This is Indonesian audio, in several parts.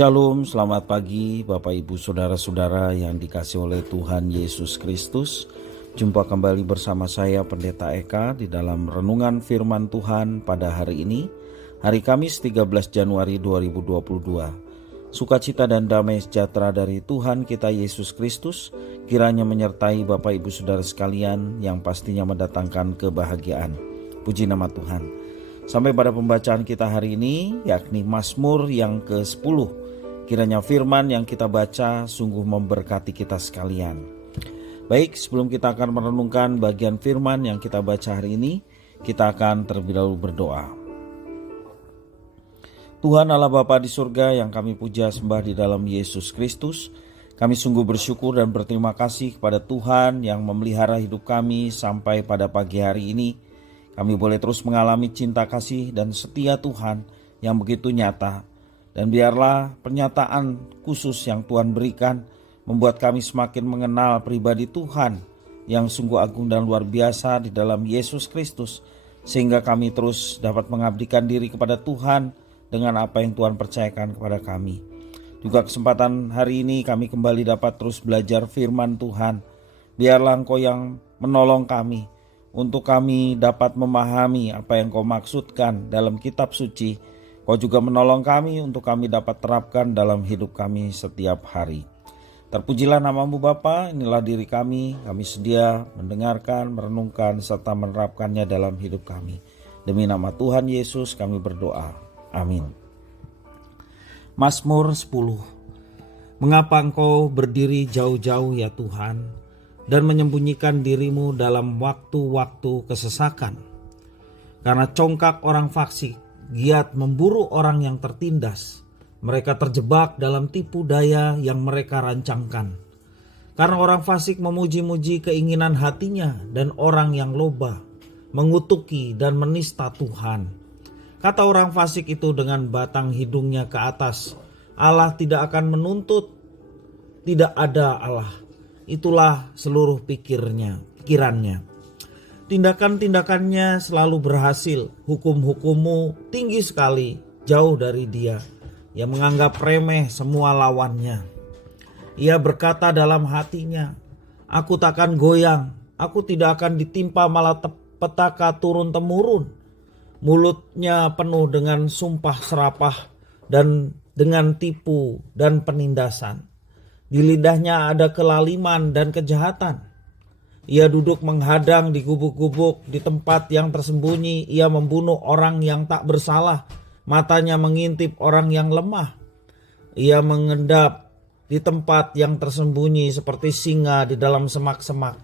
Shalom, selamat pagi Bapak Ibu Saudara-saudara yang dikasihi oleh Tuhan Yesus Kristus. Jumpa kembali bersama saya Pendeta Eka di dalam renungan firman Tuhan pada hari ini, hari Kamis 13 Januari 2022. Sukacita dan damai sejahtera dari Tuhan kita Yesus Kristus kiranya menyertai Bapak Ibu Saudara sekalian yang pastinya mendatangkan kebahagiaan. Puji nama Tuhan. Sampai pada pembacaan kita hari ini, yakni Mazmur yang ke-10. Kiranya firman yang kita baca sungguh memberkati kita sekalian. Baik, sebelum kita akan merenungkan bagian firman yang kita baca hari ini, kita akan terlebih dahulu berdoa. Tuhan Allah Bapa di surga yang kami puja sembah di dalam Yesus Kristus, kami sungguh bersyukur dan berterima kasih kepada Tuhan yang memelihara hidup kami sampai pada pagi hari ini. Kami boleh terus mengalami cinta kasih dan setia Tuhan yang begitu nyata. Dan biarlah pernyataan khusus yang Tuhan berikan membuat kami semakin mengenal pribadi Tuhan yang sungguh agung dan luar biasa di dalam Yesus Kristus. Sehingga kami terus dapat mengabdikan diri kepada Tuhan dengan apa yang Tuhan percayakan kepada kami. Juga kesempatan hari ini kami kembali dapat terus belajar firman Tuhan. Biarlah Engkau yang menolong kami untuk kami dapat memahami apa yang Kau maksudkan dalam kitab suci. Kau juga menolong kami untuk kami dapat terapkan dalam hidup kami setiap hari. Terpujilah nama-Mu Bapa, inilah diri kami sedia mendengarkan, merenungkan, serta menerapkannya dalam hidup kami. Demi nama Tuhan Yesus kami berdoa. Amin. Mazmur 10. Mengapa Engkau berdiri jauh-jauh ya Tuhan, dan menyembunyikan dirimu dalam waktu-waktu kesesakan? Karena congkak orang fasik giat memburu orang yang tertindas. Mereka terjebak dalam tipu daya yang mereka rancangkan. Karena orang fasik memuji-muji keinginan hatinya, dan orang yang loba mengutuki dan menista Tuhan. Kata orang fasik itu dengan batang hidungnya ke atas, Allah tidak akan menuntut, tidak ada Allah. Itulah seluruh pikirannya. Tindakan-tindakannya selalu berhasil. Hukum-hukummu tinggi sekali, jauh dari dia. Ia menganggap remeh semua lawannya. Ia berkata dalam hatinya, aku takkan goyang, aku tidak akan ditimpa malapetaka turun-temurun. Mulutnya penuh dengan sumpah serapah dan dengan tipu dan penindasan. Di lidahnya ada kelaliman dan kejahatan. Ia duduk menghadang di gubuk-gubuk, di tempat yang tersembunyi. Ia membunuh orang yang tak bersalah. Matanya mengintip orang yang lemah. Ia mengendap di tempat yang tersembunyi seperti singa di dalam semak-semak.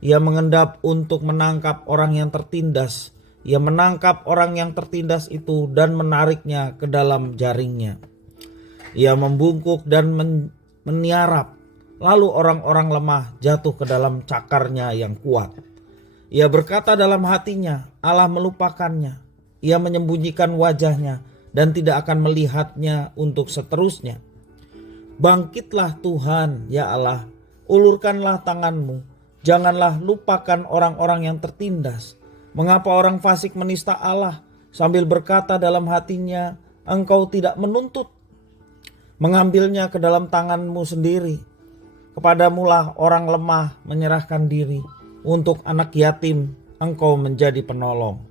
Ia mengendap untuk menangkap orang yang tertindas. Ia menangkap orang yang tertindas itu dan menariknya ke dalam jaringnya. Ia membungkuk dan meniarap, lalu orang-orang lemah jatuh ke dalam cakarnya yang kuat. Ia berkata dalam hatinya, Allah melupakannya. Ia menyembunyikan wajahnya dan tidak akan melihatnya untuk seterusnya. Bangkitlah Tuhan, ya Allah, ulurkanlah tanganmu. Janganlah lupakan orang-orang yang tertindas. Mengapa orang fasik menista Allah sambil berkata dalam hatinya, Engkau tidak menuntut? Mengambilnya ke dalam tanganmu sendiri. Kepadamulah orang lemah menyerahkan diri. Untuk anak yatim Engkau menjadi penolong.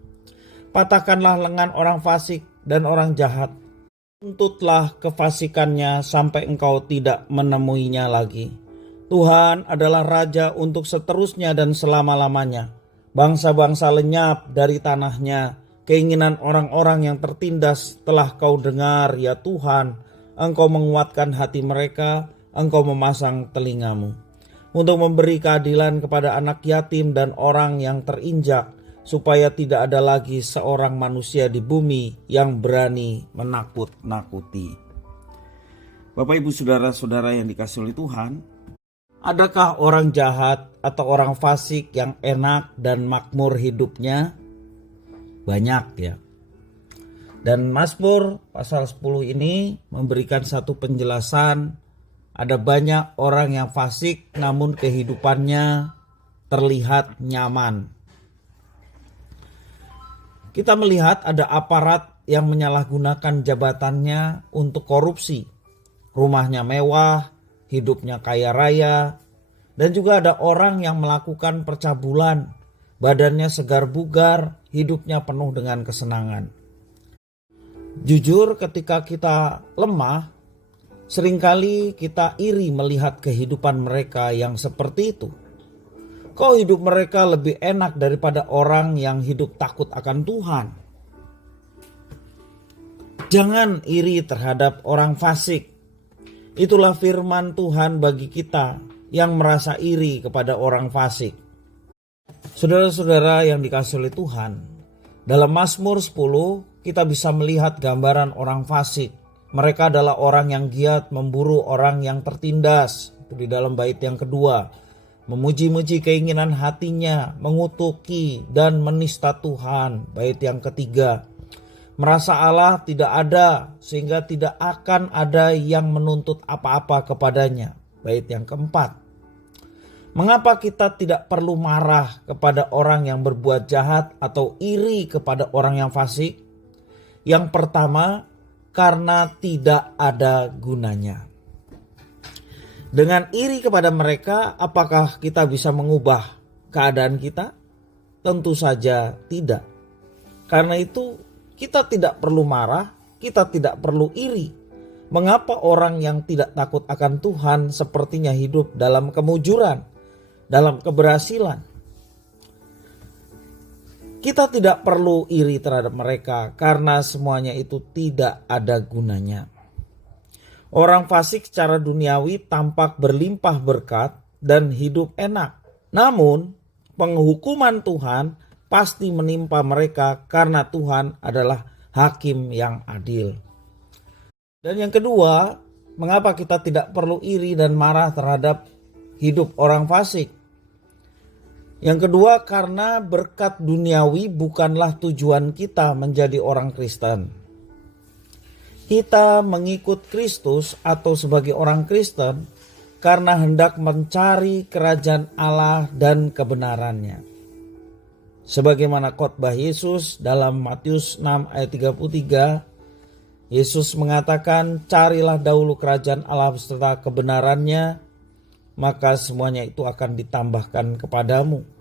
Patahkanlah lengan orang fasik dan orang jahat. Tuntutlah kefasikannya sampai Engkau tidak menemuinya lagi. Tuhan adalah Raja untuk seterusnya dan selama-lamanya. Bangsa-bangsa lenyap dari tanahnya. Keinginan orang-orang yang tertindas telah Kau dengar ya Tuhan. Engkau menguatkan hati mereka, Engkau memasang telingamu untuk memberi keadilan kepada anak yatim dan orang yang terinjak, supaya tidak ada lagi seorang manusia di bumi yang berani menakut-nakuti. Bapak Ibu Saudara-saudara yang dikasihi oleh Tuhan, adakah orang jahat atau orang fasik yang enak dan makmur hidupnya? Banyak ya. Dan Mazmur pasal 10 ini memberikan satu penjelasan. Ada banyak orang yang fasik namun kehidupannya terlihat nyaman. Kita melihat ada aparat yang menyalahgunakan jabatannya untuk korupsi. rumahnya mewah, hidupnya kaya raya. Dan juga ada orang yang melakukan percabulan, badannya segar bugar, hidupnya penuh dengan kesenangan. Jujur, ketika kita lemah, seringkali kita iri melihat kehidupan mereka yang seperti itu. Kok hidup mereka lebih enak daripada orang yang hidup takut akan Tuhan? Jangan iri terhadap orang fasik. Itulah firman Tuhan bagi kita yang merasa iri kepada orang fasik. Saudara-saudara yang dikasihi oleh Tuhan, dalam Mazmur 10 kita bisa melihat gambaran orang fasik. Mereka adalah orang yang giat memburu orang yang tertindas. Itu di dalam bait yang kedua. Memuji-muji keinginan hatinya, mengutuki dan menista Tuhan. Bait yang ketiga. Merasa Allah tidak ada sehingga tidak akan ada yang menuntut apa-apa kepadanya. Bait yang keempat. Mengapa kita tidak perlu marah kepada orang yang berbuat jahat atau iri kepada orang yang fasik? Yang pertama, karena tidak ada gunanya. Dengan iri kepada mereka, apakah kita bisa mengubah keadaan kita? Tentu saja tidak. Karena itu kita tidak perlu marah, kita tidak perlu iri. Mengapa orang yang tidak takut akan Tuhan sepertinya hidup dalam kemujuran, dalam keberhasilan? Kita tidak perlu iri terhadap mereka karena semuanya itu tidak ada gunanya. Orang fasik secara duniawi tampak berlimpah berkat dan hidup enak. Namun penghukuman Tuhan pasti menimpa mereka karena Tuhan adalah hakim yang adil. Dan yang kedua, mengapa kita tidak perlu iri dan marah terhadap hidup orang fasik? Yang kedua, karena berkat duniawi bukanlah tujuan kita menjadi orang Kristen. Kita mengikut Kristus atau sebagai orang Kristen karena hendak mencari kerajaan Allah dan kebenarannya. Sebagaimana khotbah Yesus dalam Matius 6 ayat 33, Yesus mengatakan, carilah dahulu kerajaan Allah beserta kebenarannya, maka semuanya itu akan ditambahkan kepadamu.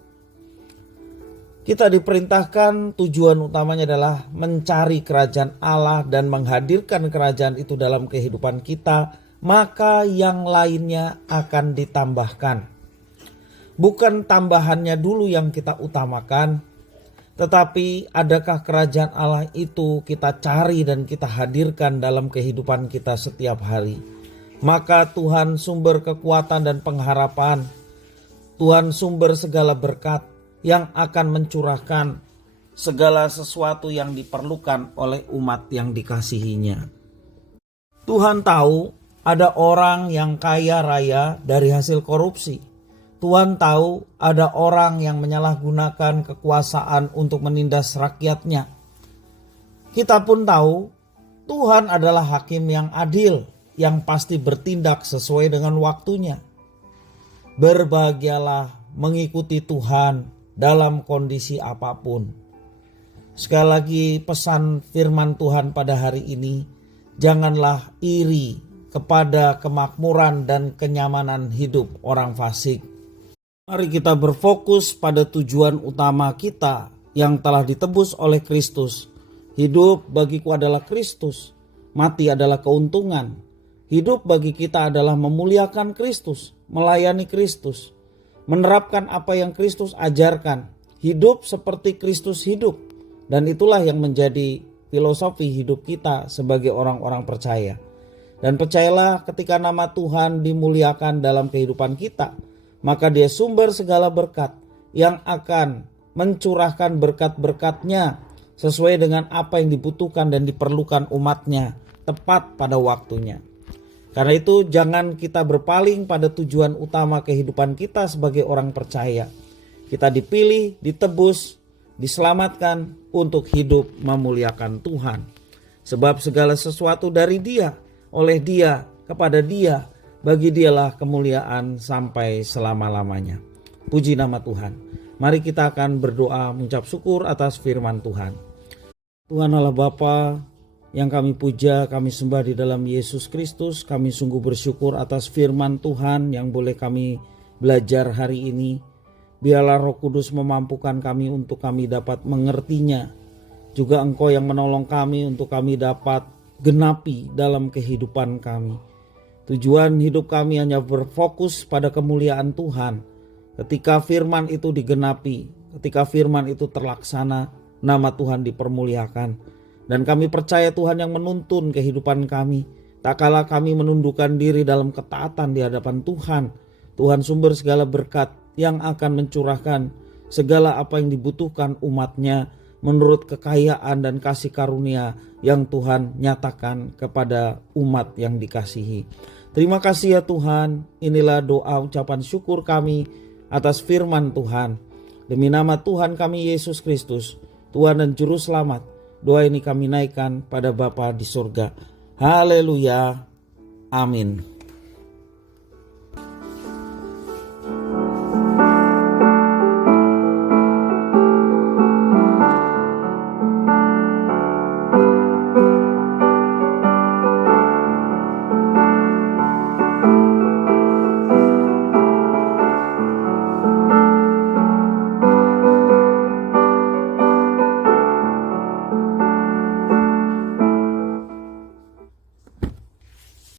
Kita diperintahkan tujuan utamanya adalah mencari kerajaan Allah dan menghadirkan kerajaan itu dalam kehidupan kita, maka yang lainnya akan ditambahkan. Bukan tambahannya dulu yang kita utamakan, tetapi adakah kerajaan Allah itu kita cari dan kita hadirkan dalam kehidupan kita setiap hari. Maka Tuhan sumber kekuatan dan pengharapan, Tuhan sumber segala berkat yang akan mencurahkan segala sesuatu yang diperlukan oleh umat yang dikasihinya. Tuhan tahu ada orang yang kaya raya dari hasil korupsi. Tuhan tahu ada orang yang menyalahgunakan kekuasaan untuk menindas rakyatnya. Kita pun tahu Tuhan adalah hakim yang adil, yang pasti bertindak sesuai dengan waktunya. Berbahagialah mengikuti Tuhan dalam kondisi apapun. Sekali lagi pesan firman Tuhan pada hari ini, janganlah iri kepada kemakmuran dan kenyamanan hidup orang fasik. Mari kita berfokus pada tujuan utama kita yang telah ditebus oleh Kristus. Hidup bagiku adalah Kristus, mati adalah keuntungan. Hidup bagi kita adalah memuliakan Kristus, melayani Kristus, menerapkan apa yang Kristus ajarkan, hidup seperti Kristus hidup. Dan itulah yang menjadi filosofi hidup kita sebagai orang-orang percaya. Dan percayalah, ketika nama Tuhan dimuliakan dalam kehidupan kita, maka Dia sumber segala berkat yang akan mencurahkan berkat-berkatnya sesuai dengan apa yang dibutuhkan dan diperlukan umatnya tepat pada waktunya. Karena itu jangan kita berpaling pada tujuan utama kehidupan kita sebagai orang percaya. Kita dipilih, ditebus, diselamatkan untuk hidup memuliakan Tuhan. Sebab segala sesuatu dari Dia, oleh Dia, kepada Dia, bagi Dialah kemuliaan sampai selama-lamanya. Puji nama Tuhan. Mari kita akan berdoa mengucap syukur atas firman Tuhan. Tuhan Allah Bapa, yang kami puja, kami sembah di dalam Yesus Kristus. Kami sungguh bersyukur atas firman Tuhan yang boleh kami belajar hari ini. Biarlah Roh Kudus memampukan kami untuk kami dapat mengertinya. Juga Engkau yang menolong kami untuk kami dapat genapi dalam kehidupan kami. Tujuan hidup kami hanya berfokus pada kemuliaan Tuhan. Ketika firman itu digenapi, ketika firman itu terlaksana, nama Tuhan dipermuliakan. Dan kami percaya Tuhan yang menuntun kehidupan kami. Tak kala kami menundukkan diri dalam ketaatan di hadapan Tuhan. Tuhan sumber segala berkat yang akan mencurahkan segala apa yang dibutuhkan umatnya menurut kekayaan dan kasih karunia yang Tuhan nyatakan kepada umat yang dikasihi. Terima kasih ya Tuhan. Inilah doa ucapan syukur kami atas firman Tuhan. Demi nama Tuhan kami Yesus Kristus, Tuhan dan Juru Selamat. Doa ini kami naikkan pada Bapa di surga. Haleluya. Amin.